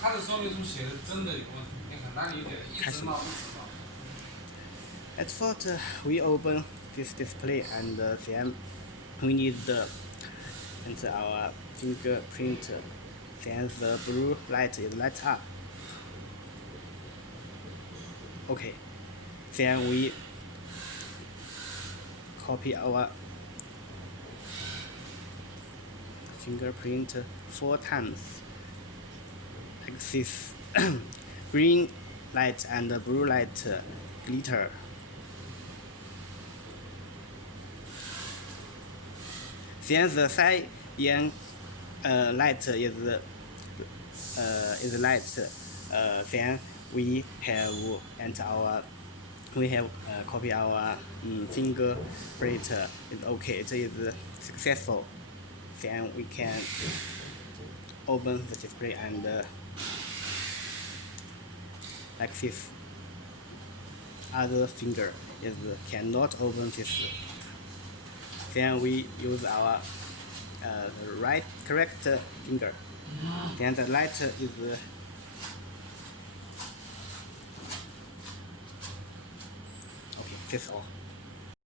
它的说明书写的真的有问题，你看哪里有点一直冒一直冒。At first, we open this display and then we need enter our fingerprint. Then the blue light is light up. Okay. Then we copy our fingerprint 4 times. Like this. Green light and blue light glitter. Then the cyan light is light. Then we have enter our copy our fingerprint. It's okay. It is successful. Then we can open the display and like this. Other finger is cannot open this. Then we use our right correct finger. Then the light is okay. That's all.